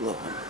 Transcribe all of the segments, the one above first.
Allahumma.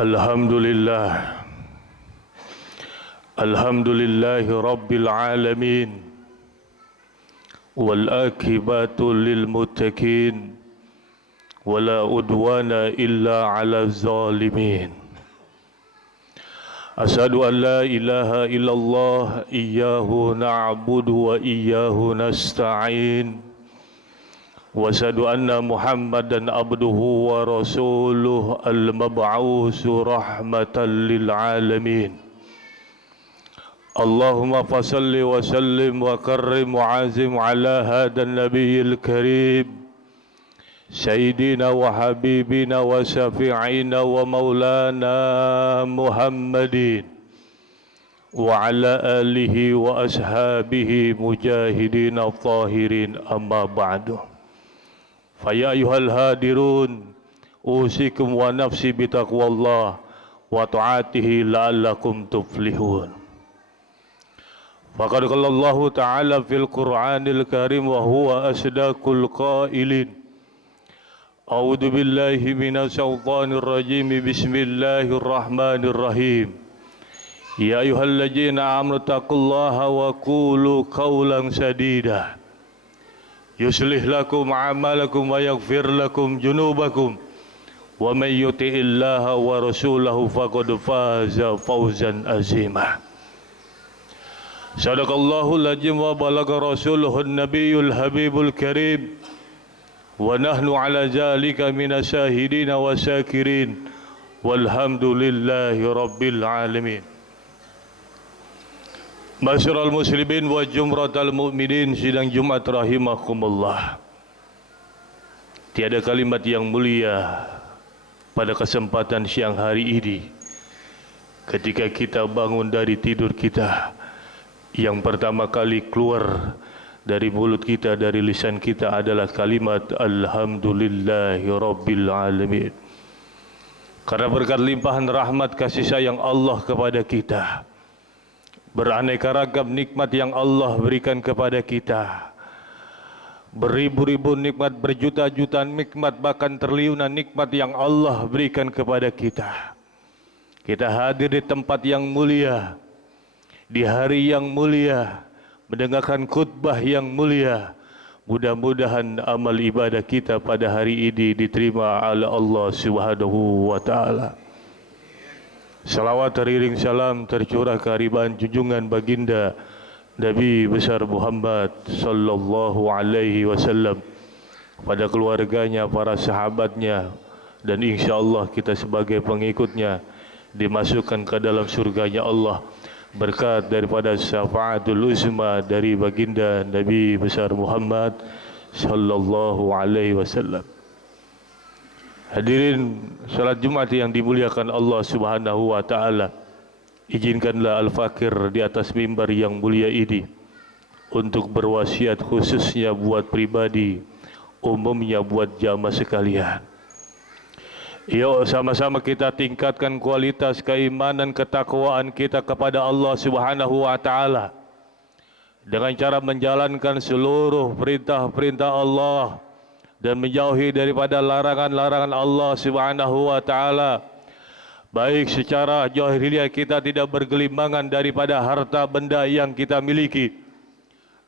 Alhamdulillah, alhamdulillahi rabbil alamin, wal akibatu lil muttaqin, wala udwana illa ala zalimin. Asyhadu an la ilaha illallah, iyyahu na'budu wa iyyahu nasta'in. وأشهد أن محمدًا عبده ورسوله المبعوث رحمة للعالمين. اللهم فصل وسلم وكرم وعزم على هذا النبي الكريم سيدنا وحبيبنا وشفيعنا ومولانا محمد وعلى آله وأصحابه مجاهدين الطاهرين. أما بعد. Faya ayyuhal hadirun, usikum wa nafsi bitaqwallah wa ta'atihi la'allakum tuflihun. Faqad qala Allah Ta'ala fil Qur'anil Karim wa huwa asdaqul qailin. A'udzu billahi minasy syaithanir rajim. Bismillahirrahmanirrahim. Ya ayyuhalladzina amanu taqullaha wa qulu qawlan sadida. Yuslih lakum a'malakum wa yaghfir lakum junubakum wa may yuti'illaha wa rasulahu faqad faza fawzan azima. Sadaqallahul azim wa balagha rasuluhun nabiyyul habibul karim wa nahnu ala zalika minas syahidin wa syakirin walhamdulillahi rabbil alamin. Masyarul muslimin wa jumratal mu'minin, sidang Jumat rahimakumullah. Tiada kalimat yang mulia pada kesempatan siang hari ini ketika kita bangun dari tidur kita, yang pertama kali keluar dari mulut kita, dari lisan kita adalah kalimat alhamdulillahi rabbil alamin. Karena berkat limpahan rahmat kasih sayang Allah kepada kita, beraneka ragam nikmat yang Allah berikan kepada kita, beribu-ribu nikmat, berjuta-juta nikmat, bahkan triliunan nikmat yang Allah berikan kepada kita. Kita hadir di tempat yang mulia, di hari yang mulia, mendengarkan khutbah yang mulia. Mudah-mudahan amal ibadah kita pada hari ini diterima oleh Allah Subhanahu wa taala. Salawat teriring salam tercurah kehariban junjungan baginda Nabi besar Muhammad sallallahu alaihi wasallam, pada keluarganya, para sahabatnya, dan insyaallah kita sebagai pengikutnya dimasukkan ke dalam surganya Allah berkat daripada syafaatul uzma dari baginda Nabi besar Muhammad sallallahu alaihi wasallam. Hadirin salat Jumat yang dimuliakan Allah Subhanahu wa taala, izinkanlah al-fakir di atas mimbar yang mulia ini untuk berwasiat khususnya buat pribadi, umumnya buat jamaah sekalian. Yuk sama-sama kita tingkatkan kualitas keimanan ketakwaan kita kepada Allah Subhanahu wa taala dengan cara menjalankan seluruh perintah-perintah Allah dan menjauhi daripada larangan-larangan Allah Subhanahu wa taala. Baik secara zahiriah kita tidak bergelimbangan daripada harta benda yang kita miliki,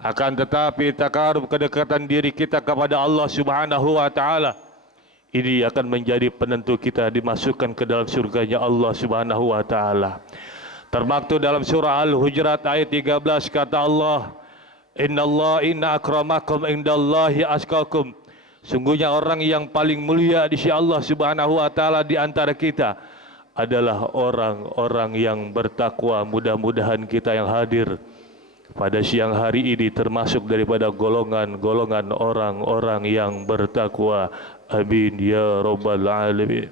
akan tetapi takarub kedekatan diri kita kepada Allah Subhanahu wa taala ini akan menjadi penentu kita dimasukkan ke dalam surganya Allah Subhanahu wa taala. Termaktub dalam surah Al-Hujurat ayat 13, kata Allah, inna akramakum indallahi atqakum. Sungguhnya orang yang paling mulia di sisi Allah Subhanahu wa taala di antara kita adalah orang-orang yang bertakwa. Mudah-mudahan kita yang hadir pada siang hari ini termasuk daripada golongan-golongan orang-orang yang bertakwa. Amin ya rabbal alamin.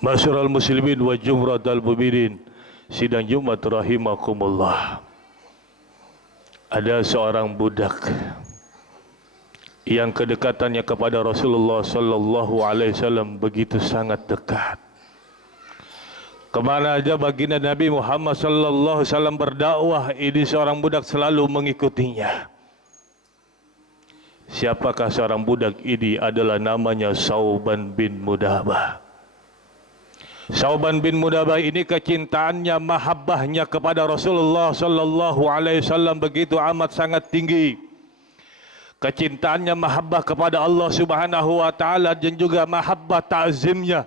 Masyarul muslimin wa jumratal mu'minin, sidang Jumat rahimakumullah. Ada seorang budak yang kedekatannya kepada Rasulullah sallallahu alaihi wasallam begitu sangat dekat. Kemana aja baginda Nabi Muhammad sallallahu alaihi wasallam berdakwah, ini seorang budak selalu mengikutinya. Siapakah seorang budak ini? Adalah namanya Sauban bin Mudabah. Sauban bin Mudabah ini kecintaannya, mahabbahnya kepada Rasulullah sallallahu alaihi wasallam begitu amat sangat tinggi. Kecintaannya, mahabbah kepada Allah Subhanahu wa taala dan juga mahabbah ta'zimnya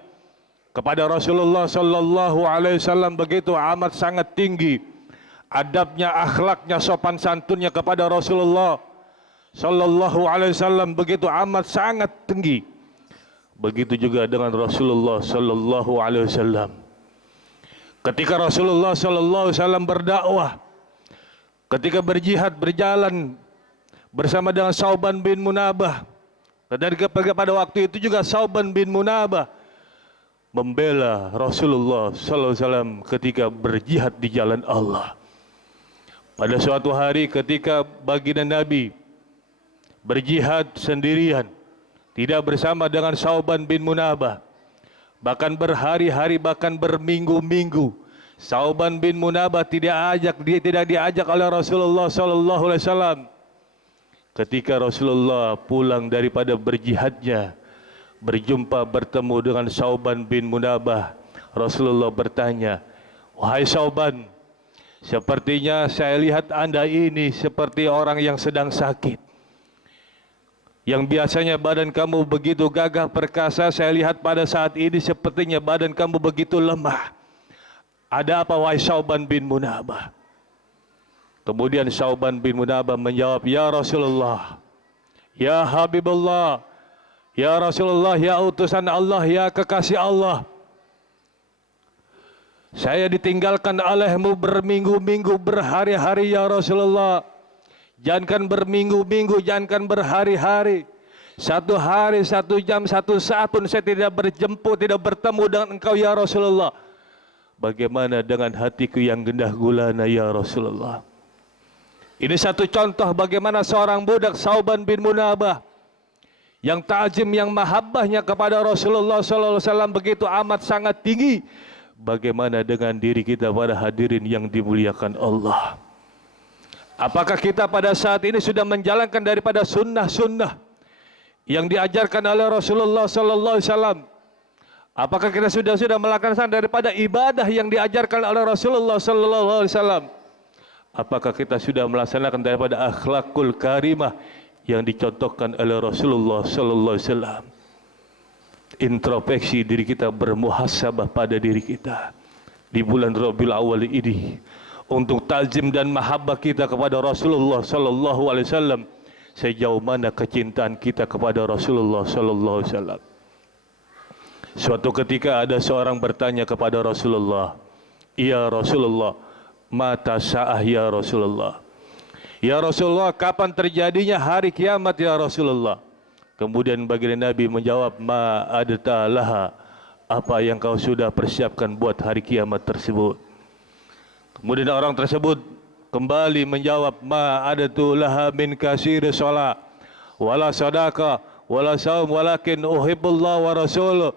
kepada Rasulullah sallallahu alaihi wasallam begitu amat sangat tinggi. Adabnya, akhlaknya, sopan santunnya kepada Rasulullah sallallahu alaihi wasallam begitu amat sangat tinggi. Begitu juga dengan Rasulullah sallallahu alaihi wasallam. Ketika Rasulullah sallallahu alaihi wasallam berdakwah, ketika berjihad, berjalan bersama dengan Sauban bin Munabah, dan pada waktu itu juga Sauban bin Munabah membela Rasulullah sallallahu alaihi wasallam ketika berjihad di jalan Allah. Pada suatu hari ketika baginda Nabi berjihad sendirian, tidak bersama dengan Sauban bin Munabah, bahkan berhari-hari, bahkan berminggu-minggu, Sauban bin Munabah tidak diajak oleh Rasulullah sallallahu alaihi wasallam. Ketika Rasulullah pulang daripada berjihadnya, bertemu dengan Sauban bin Munabah, Rasulullah bertanya, "Wahai Sauban, sepertinya saya lihat anda ini seperti orang yang sedang sakit. Yang biasanya badan kamu begitu gagah perkasa, saya lihat pada saat ini sepertinya badan kamu begitu lemah. Ada apa wahai Sauban bin Munabah?" Kemudian Sauban bin Munabah menjawab, "Ya Rasulullah, ya Habibullah, ya Rasulullah, ya utusan Allah, ya kekasih Allah. Saya ditinggalkan olehmu berminggu-minggu, berhari-hari ya Rasulullah. Jangankan berminggu-minggu, jangankan berhari-hari. Satu hari, satu jam, satu saat pun saya tidak berjemput, tidak bertemu dengan engkau ya Rasulullah. Bagaimana dengan hatiku yang gundah gulana ya Rasulullah?" Ini satu contoh bagaimana seorang budak Sauban bin Munabah yang ta'zim, yang mahabbahnya kepada Rasulullah sallallahu alaihi wasallam begitu amat sangat tinggi. Bagaimana dengan diri kita para hadirin yang dimuliakan Allah? Apakah kita pada saat ini sudah menjalankan daripada sunnah-sunnah yang diajarkan oleh Rasulullah sallallahu alaihi wasallam? Apakah kita sudah melaksanakan daripada ibadah yang diajarkan oleh Rasulullah sallallahu alaihi wasallam? Apakah kita sudah melaksanakan daripada akhlakul karimah yang dicontohkan oleh Rasulullah sallallahu alaihi wasallam? Introspeksi diri kita, bermuhasabah pada diri kita di bulan Rabiul Awal ini untuk ta'zim dan mahabbah kita kepada Rasulullah sallallahu alaihi wasallam. Sejauh mana kecintaan kita kepada Rasulullah sallallahu alaihi wasallam? Suatu ketika ada seorang bertanya kepada Rasulullah, "Ya Rasulullah, mata sa'ah ya Rasulullah. Ya Rasulullah, kapan terjadinya hari kiamat ya Rasulullah?" Kemudian baginda Nabi menjawab, "Ma adta laha," apa yang kau sudah persiapkan buat hari kiamat tersebut? Kemudian orang tersebut kembali menjawab, "Ma adtu laha min kasiri shalah wala sadaqah wala saum walakin uhibbullah wa rasuluh."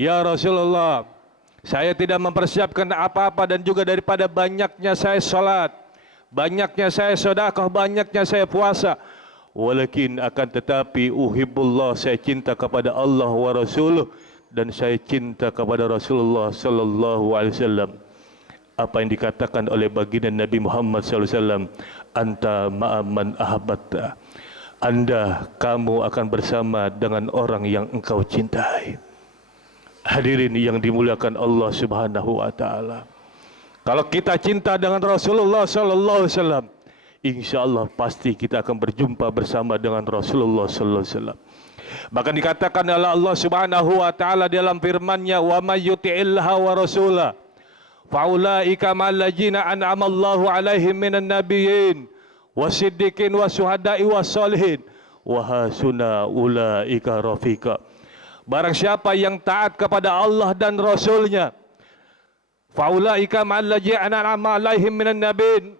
Ya Rasulullah, saya tidak mempersiapkan apa-apa dan juga daripada banyaknya saya salat, banyaknya saya sedekah, banyaknya saya puasa. Walakin akan tetapi uhibbullah, saya cinta kepada Allah wa rasuluh, dan saya cinta kepada Rasulullah sallallahu alaihi wasallam. Apa yang dikatakan oleh baginda Nabi Muhammad sallallahu alaihi wasallam, "Anta ma'aman ahabbatta." Anda, kamu akan bersama dengan orang yang engkau cintai. Hadirin yang dimuliakan Allah Subhanahu wa taala. Kalau kita cinta dengan Rasulullah sallallahu alaihi wasallam, insyaallah pasti kita akan berjumpa bersama dengan Rasulullah sallallahu alaihi wasallam. Bahkan dikatakan oleh Allah Subhanahu wa taala dalam firman-Nya, "Wa may yuti'illaha wa rasulah fa ulaika ma'al ladzina an'ama Allahu 'alaihim minan nabiyyin wasiddiqin wasuhada'i wassalihin wa hasuna ulaika rafiqa." Barang siapa yang taat kepada Allah dan Rasul-Nya, Faulaika ma'allazi an'ama 'alaihim minan nabiyyin.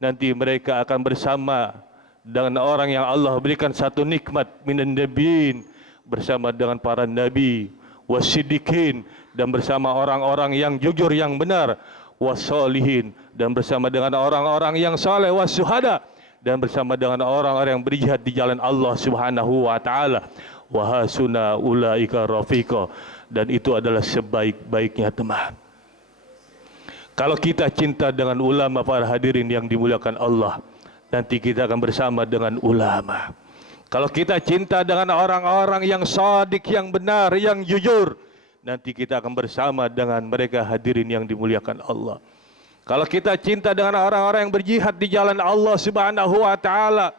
Nanti mereka akan bersama dengan orang yang Allah berikan satu nikmat minan nabiyyin, bersama dengan para nabi, wasiddiqin, dan bersama orang-orang yang jujur yang benar, wassalihin, dan bersama dengan orang-orang yang saleh, wassyuhada, dan bersama dengan orang-orang yang berjihad di jalan Allah Subhanahu wa taala. Wa hasuna ulaika rafiqa, dan itu adalah sebaik-baiknya teman. Kalau kita cinta dengan ulama, para hadirin yang dimuliakan Allah, nanti kita akan bersama dengan ulama. Kalau kita cinta dengan orang-orang yang shadiq, yang benar, yang jujur, nanti kita akan bersama dengan mereka, hadirin yang dimuliakan Allah. Kalau kita cinta dengan orang-orang yang berjihad di jalan Allah Subhanahu wa taala,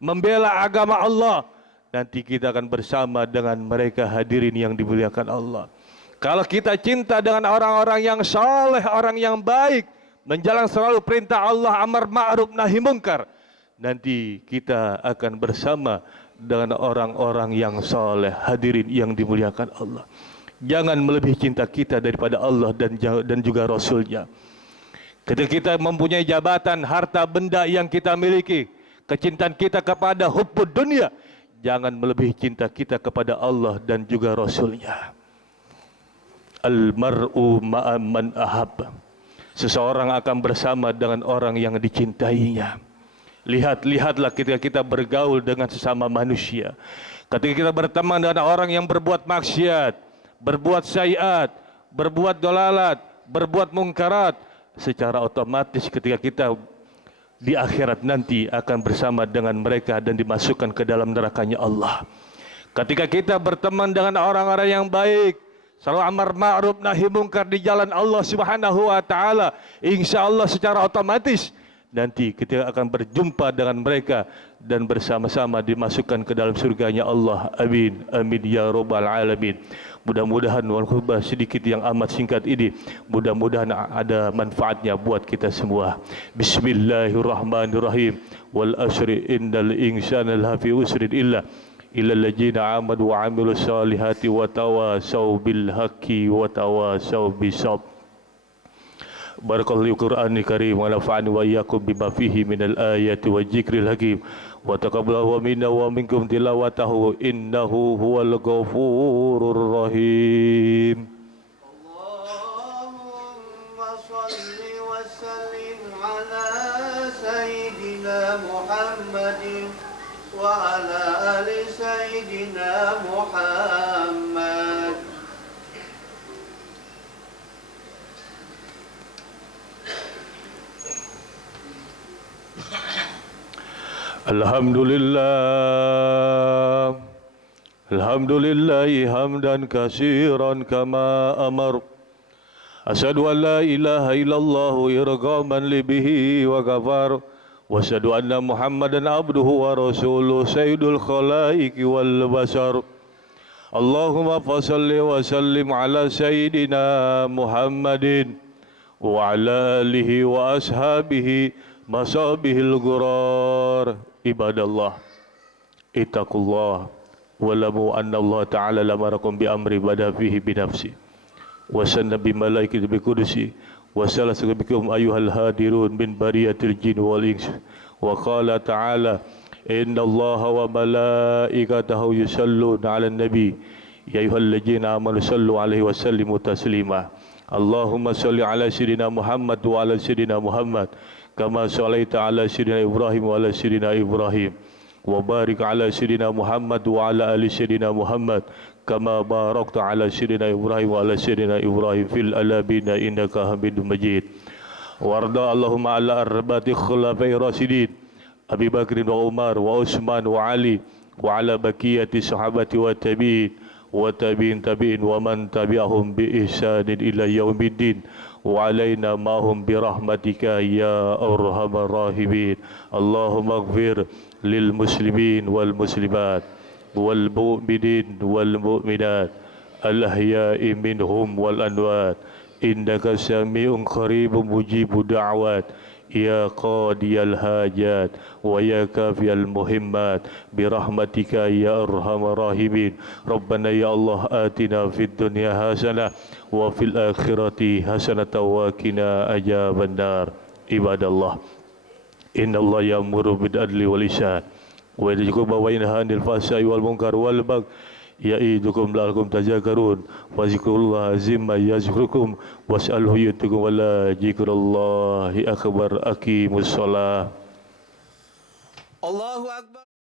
membela agama Allah, nanti kita akan bersama dengan mereka, hadirin yang dimuliakan Allah. Kalau kita cinta dengan orang-orang yang saleh, orang yang baik, menjalankan selalu perintah Allah, amar ma'ruf nahi munkar, nanti kita akan bersama dengan orang-orang yang saleh, hadirin yang dimuliakan Allah. Jangan melebihi cinta kita daripada Allah dan juga Rasulnya. Ketika kita mempunyai jabatan, harta benda yang kita miliki, kecintaan kita kepada hubbud dunia, jangan melebihi cinta kita kepada Allah dan juga Rasulnya. Al-mar'u ma'aman ahab. Seseorang akan bersama dengan orang yang dicintainya. Lihatlah ketika kita bergaul dengan sesama manusia. Ketika kita berteman dengan orang yang berbuat maksiat, berbuat sayiat, berbuat dolalat, berbuat mungkarat, secara otomatis ketika kita di akhirat nanti akan bersama dengan mereka dan dimasukkan ke dalam nerakanya Allah. Ketika kita berteman dengan orang-orang yang baik, selalu amar ma'ruf nahi munkar di jalan Allah Subhanahu wa taala, insyaallah secara otomatis nanti kita akan berjumpa dengan mereka dan bersama-sama dimasukkan ke dalam surganya Allah. Amin, amin ya rabbal alamin. Mudah-mudahan wal khutbah sedikit yang amat singkat ini, mudah-mudahan ada manfaatnya buat kita semua. Bismillahirrahmanirrahim. Wal asri innal insana lafi usrin illa alladzina amanu wa amilus salihati wa tawasaw bil haqqi wa tawasaw bis sabr. Barakallahu Qur'anil Karim wa nafa'ani wa iyyakum bima fihi minal ayati wa dzikril hakim wa taqabbalahu minna wa minkum tilawatahu innahu huwal ghafurur rahim. Allahumma shalli wa sallim ala sayyidina Muhammadin wa ala ali sayyidina Muhammad. Alhamdulillah, alhamdulillahi hamdan kasiran kama amar. Asyhadu an la ilaha illallah irghaman libihi wa ghafar. Wa asyhadu anna Muhammadan abduhu wa rasuluh sayyidul khalaiqi wal bashar. Allahumma fassalli wa sallim ala sayyidina Muhammadin wa ala alihi wa ashabihi masabihil gurar. Ibadallah, ittaqullah walamu anna Allah ta'ala lamarakum bi amri bada fihi binafsi wa sanna bi malaikati bi kudusi wa salasu bikum ayuhal hadirun min bariyatil jin wal ins wa qala ta'ala inna Allaha wa malaikatahu yusalluna 'alan nabi ya ayyuhalladzina amanu sallu 'alaihi wa sallimu taslima. Allahumma salli ala sayyidina Muhammad wa ala sayyidina Muhammad kama sallaita ala sayyidina Ibrahim wa ala sayyidina Ibrahim wa barik ala sayyidina Muhammad wa ala ali sayyidina Muhammad kama barakta ala sayyidina Ibrahim wa ala sayyidina Ibrahim fil alamin innaka Hamidum Majid. Warda Allahumma ala arba'ati khulafai rasyidin Abi Bakr wa Umar wa Utsman wa Ali wa ala baqiyati sahabati wa tabi'in wa tabi'in wa man tabi'ahum bi ihsanin ila yaumiddin wa alaina ma'hum bi rahmatika ya arhamar rahimin. Allahumma ighfir lil muslimin wal muslimat wal mu'minin wal mu'minat al ahya'i minhum wal amwat innaka sami'un qaribun mujibud da'wat يا قاضي الحاجات ويا كافي المهمات برحمتك يا أرحم الراحمين. ربنا يا الله آتنا في الدنيا حسنة وفي الآخرة حسنة وقنا عذاب النار. عباد الله إن الله يأمر بالعدل والإحسان وينهاكم وينهى عن الفحشاء والمنكر والبغي يعظكم لعلكم تذكرون واذكروا الله عظيما يذكركم واسأله يؤتكم ولا ذكر الله أكبر. أقيموا الصلاة. الله أكبر.